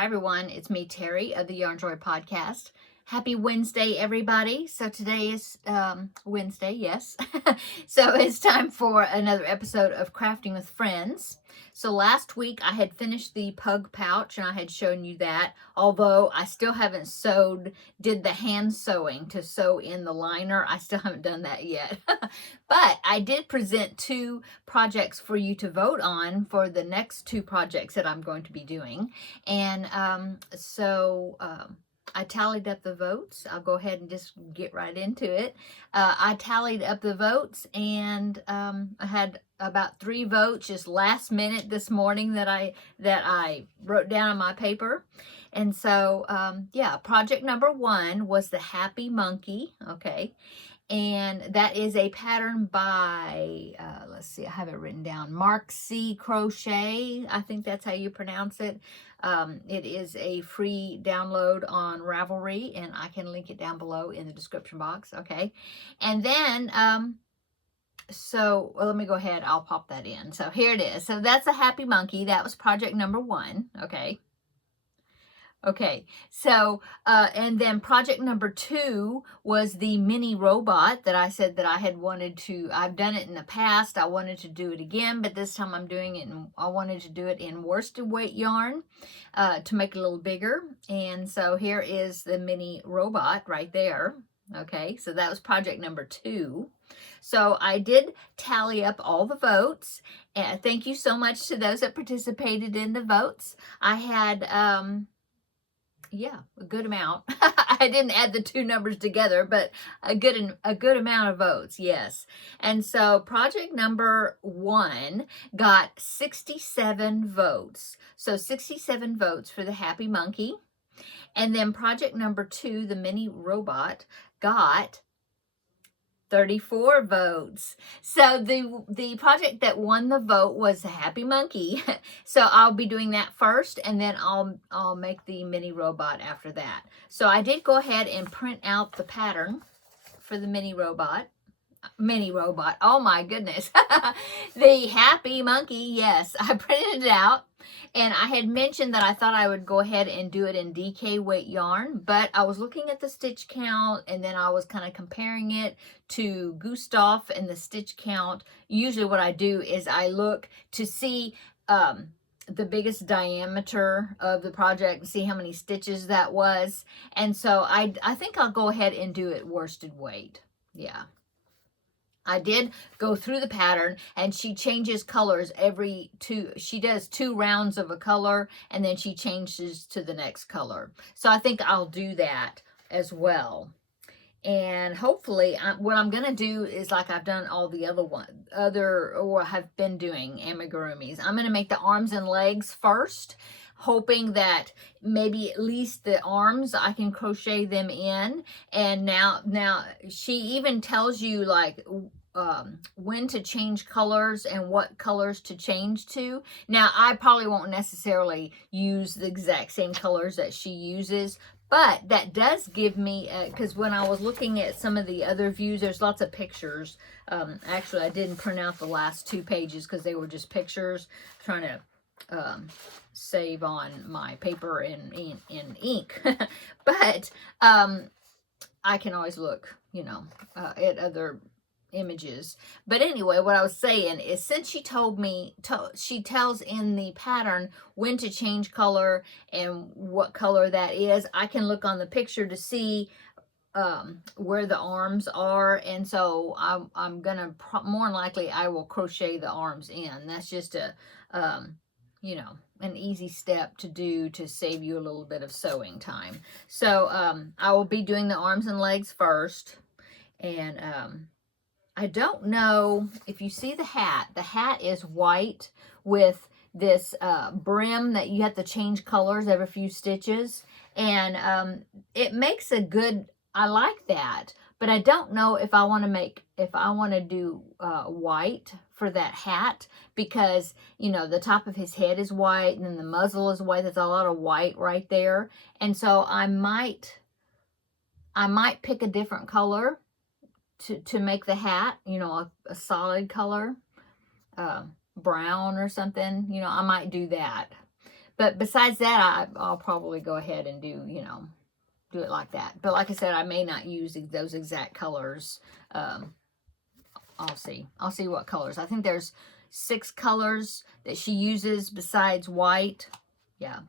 Hi everyone, it's me Terry of the Yarn Joy podcast. Happy Wednesday everybody. So today is Wednesday, yes. So it's time for another episode of Crafting with Friends. So last week I had finished the pug pouch and I had shown you that, although I still haven't did the hand sewing to sew in the liner. I still haven't done that yet. But I did present two projects for you to vote on for the next two projects that I'm going to be doing. And I tallied up the votes. I'll go ahead and just get right into it. I tallied up the votes, and I had about 3 votes just last minute this morning that I wrote down on my paper. And so, yeah, project number 1 was the Happy Monkey. Okay. And that is a pattern by, let's see, I have it written down, Mark C. Crochet. I think that's how you pronounce it. It is a free download on Ravelry, and I can link it down below in the description box, okay? And then, let me go ahead. I'll pop that in. So here it is. So that's a Happy Monkey. That was project number 1, okay? Okay, so, and then project number 2 was the mini robot that I said that I had wanted to, I've done it in the past, I wanted to do it again, but this time I'm doing it, I wanted to do it in worsted weight yarn to make it a little bigger. And so here is the mini robot right there. Okay, so that was project number 2. So I did tally up all the votes, and thank you so much to those that participated in the votes. I had, yeah, a good amount. I didn't add the 2 numbers together, but a good amount of votes, yes. And so project number 1 got 67 votes. So 67 votes for the Happy Monkey. And then project number 2, the mini robot, got 34 votes. So the project that won the vote was the Happy Monkey. So I'll be doing that first, and then I'll make the mini robot after that. So I did go ahead and print out the pattern for the mini robot. Oh my goodness. The Happy Monkey, yes, I printed it out. And I had mentioned that I thought I would go ahead and do it in DK weight yarn, but I was looking at the stitch count, and then I was kind of comparing it to Gustav and the stitch count. Usually what I do is I look to see the biggest diameter of the project and see how many stitches that was. And so I think I'll go ahead and do it worsted weight. Yeah. I did go through the pattern, and she changes colors she does 2 rounds of a color, and then she changes to the next color. So I think I'll do that as well. And hopefully what I'm going to do is like I've done all the or have been doing amigurumis. I'm going to make the arms and legs first, hoping that maybe at least the arms I can crochet them in. And now she even tells you like when to change colors and what colors to change to. Now I probably won't necessarily use the exact same colors that she uses, but that does give me, because when I was looking at some of the other views, there's lots of pictures. Actually, I didn't print out the last 2 pages because they were just pictures, trying to save on my paper in ink. But I can always look, at other images. But anyway, what I was saying is, since she she tells in the pattern when to change color and what color that is, I can look on the picture to see where the arms are. And so I'm gonna more than likely I will crochet the arms in. That's just a an easy step to do to save you a little bit of sewing time. So I will be doing the arms and legs first. And I don't know if you see the hat is white with this brim that you have to change colors every few stitches. And it makes a good, I like that, but I don't know if I want to do white for that hat, because, the top of his head is white and then the muzzle is white. There's a lot of white right there. And so I might pick a different color to make the hat, a solid color, brown or something, I might do that. But besides that, I'll probably go ahead and do, you know, do it like that. But like I said, I may not use those exact colors. I'll see. I'll see what colors. I think there's 6 colors that she uses besides white. Yeah.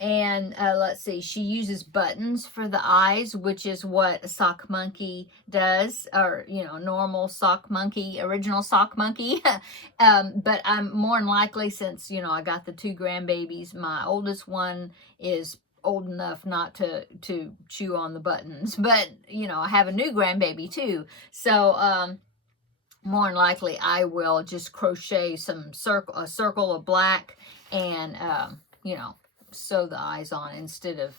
And let's see, she uses buttons for the eyes, which is what a sock monkey does, or, you know, normal sock monkey, original sock monkey. But I'm more than likely, since, you know, I got the 2 grandbabies, my oldest one is old enough not to chew on the buttons. But, you know, I have a new grandbaby too. So, more than likely, I will just crochet a circle of black and, you know, sew the eyes on instead of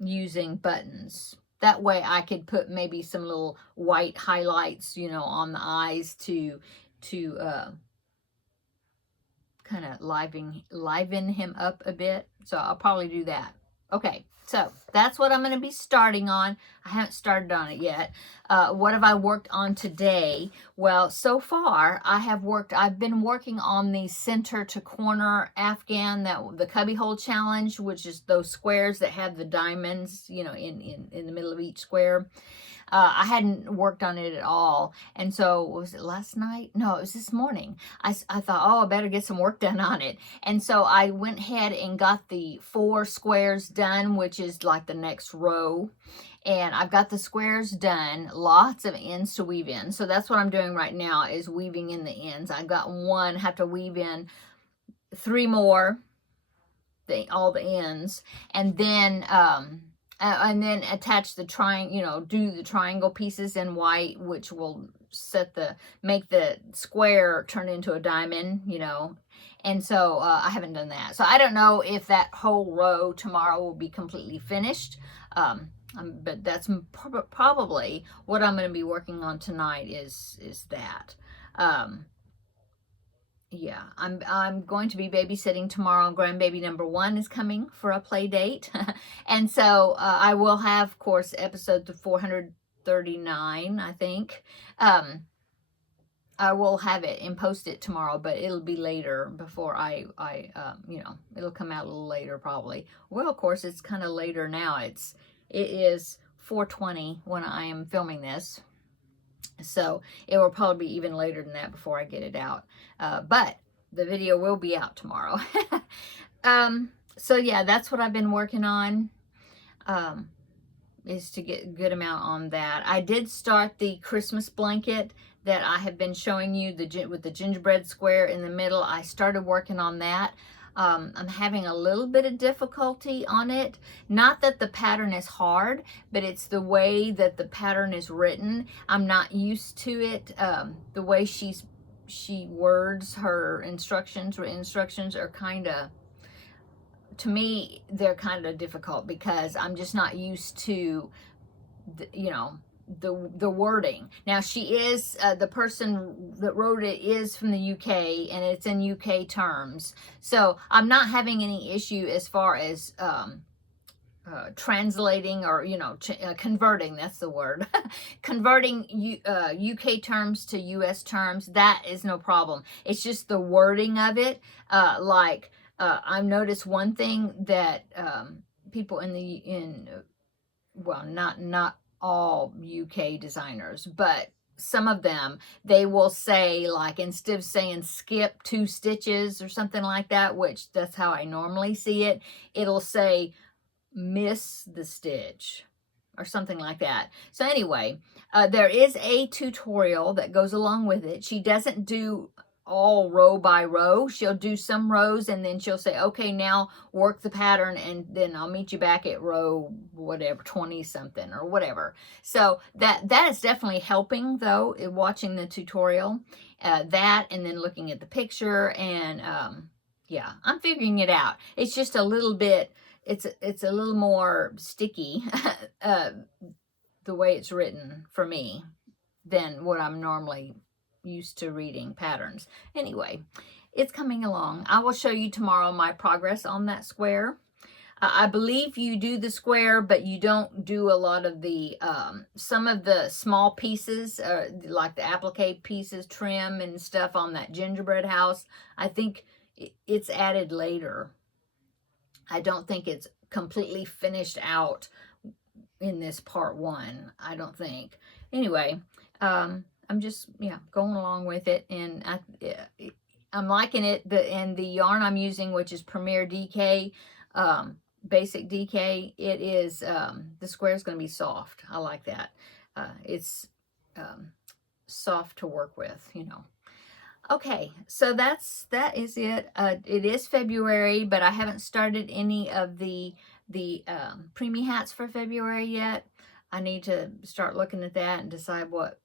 using buttons. That way I could put maybe some little white highlights, you know, on the eyes to kind of liven him up a bit. So I'll probably do that. Okay, so that's what I'm going to be starting on. I haven't started on it yet. What have I worked on today? Well, so far I've been working on the center to corner Afghan, the cubbyhole challenge, which is those squares that have the diamonds, you know, in the middle of each square. I hadn't worked on it at all. And so, was it last night? No, it was this morning. I thought, oh, I better get some work done on it. And so I went ahead and got the 4 squares done, which is like the next row. And I've got the squares done, lots of ends to weave in. So that's what I'm doing right now, is weaving in the ends. I got 1, have to weave in 3 more, all the ends. And then attach the triangle, you know, do the triangle pieces in white, which will make the square turn into a diamond, you know. And so I haven't done that. So I don't know if that whole row tomorrow will be completely finished. But that's probably what I'm going to be working on tonight is that. Yeah, I'm going to be babysitting tomorrow. Grandbaby number 1 is coming for a play date. And so I will have, of course, episode 439, I think. I will have it and post it tomorrow, but it'll be later before you know, it'll come out a little later probably. Well, of course, it's kind of later now. It is 4:20 when I am filming this. So it will probably be even later than that before I get it out. But the video will be out tomorrow. So yeah, that's what I've been working on, is to get a good amount on that. I did start the Christmas blanket that I have been showing you, with the gingerbread square in the middle. I started working on that. I'm having a little bit of difficulty on it. Not that the pattern is hard, but it's the way that the pattern is written. I'm not used to it. The way she words her instructions are kind of, to me, they're kind of difficult because I'm just not used to, you know, the wording. Now, she is, the person that wrote it is from the UK, and it's in UK terms. So I'm not having any issue as far as translating, or, you know, converting, that's the word. Converting UK terms to US terms, that is no problem. It's just the wording of it. I've noticed one thing that people well, not all UK designers, but some of them, they will say, like, instead of saying skip 2 stitches or something like that, which that's how I normally see it, it'll say miss the stitch or something like that. So anyway, there is a tutorial that goes along with it. She doesn't do all row by row. She'll do some rows, and then she'll say, okay, now work the pattern, and then I'll meet you back at row whatever, 20 something or whatever. So that is definitely helping, though, watching the tutorial, that, and then looking at the picture, and yeah, I'm figuring it out. It's just a little bit, it's a little more sticky the way it's written for me than what I'm normally used to reading patterns. Anyway, it's coming along. I will show you tomorrow my progress on that square. I believe you do the square, but you don't do a lot of the, some of the small pieces, like the applique pieces, trim and stuff on that gingerbread house. I think it's added later. I don't think it's completely finished out in this part 1. I don't think. Anyway, I'm just, yeah, going along with it, and I'm liking it. And the yarn I'm using, which is Premier DK, basic DK, it is, the square is going to be soft. I like that. It's soft to work with, you know. Okay, so that is it. It is February, but I haven't started any of the preemie hats for February yet. I need to start looking at that and decide what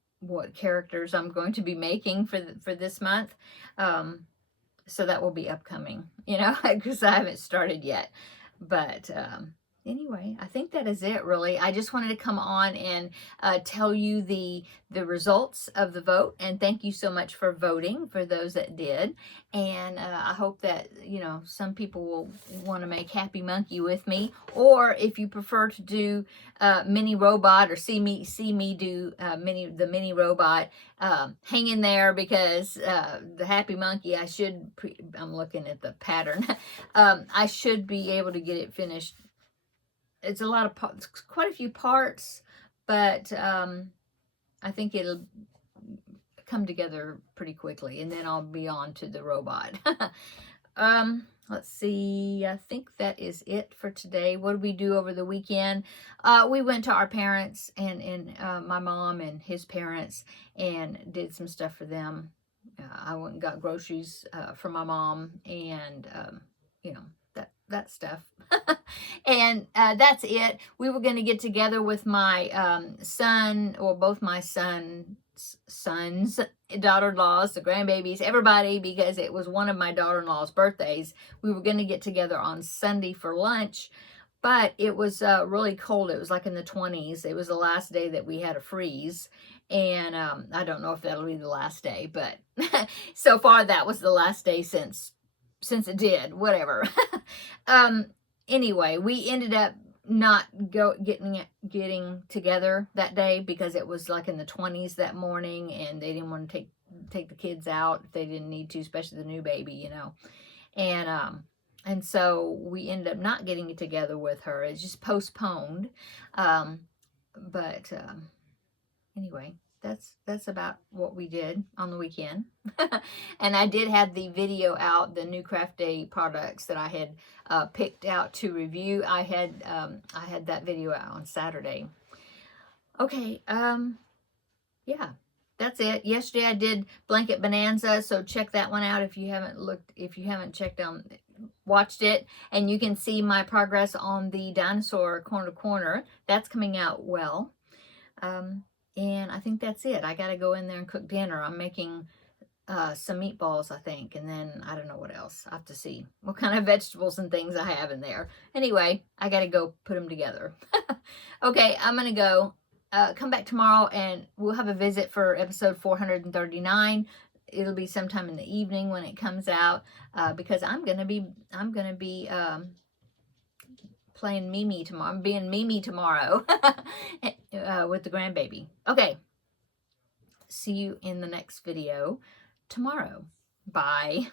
characters I'm going to be making for this month. So that will be upcoming, you know, because I haven't started yet. But anyway, I think that is it, really. I just wanted to come on and tell you the results of the vote, and thank you so much for voting, for those that did. And I hope that, you know, some people will want to make Happy Monkey with me, or if you prefer to do mini robot, or see me do the mini robot, hang in there, because the Happy Monkey, I'm looking at the pattern. I should be able to get it finished. It's a lot of parts, quite a few parts, but I think it'll come together pretty quickly, and then I'll be on to the robot. Let's see, I think that is it for today. What did we do over the weekend? We went to our parents, and my mom and his parents, and did some stuff for them. I went and got groceries for my mom, and you know, that stuff. And that's it. We were going to get together with my son, or both my sons, daughter-in-laws, the grandbabies, everybody, because it was one of my daughter-in-law's birthdays. We were going to get together on Sunday for lunch, but it was really cold. It was like in the 20s. It was the last day that we had a freeze, and I don't know if that'll be the last day, but so far that was the last day since it did, whatever. Anyway, we ended up not getting together that day, because it was like in the 20s that morning, and they didn't want to take the kids out if they didn't need to, especially the new baby, you know. And so we ended up not getting together with her. It's just postponed. But anyway, that's about what we did on the weekend. And I did have the video out, the new Craft Day products that I had picked out to review. I had that video out on Saturday. Okay, yeah, that's it. Yesterday I did Blanket Bonanza, so check that one out if you haven't watched it, and you can see my progress on the dinosaur corner to corner. That's coming out well. And I think that's it. I got to go in there and cook dinner. I'm making some meatballs, I think, and then I don't know what else. I have to see what kind of vegetables and things I have in there. Anyway, I got to go put them together. Okay, I'm going to go. Come back tomorrow, and we'll have a visit for episode 439. It'll be sometime in the evening when it comes out, because I'm gonna be playing Mimi tomorrow. I'm being Mimi tomorrow with the grandbaby. Okay. See you in the next video tomorrow. Bye.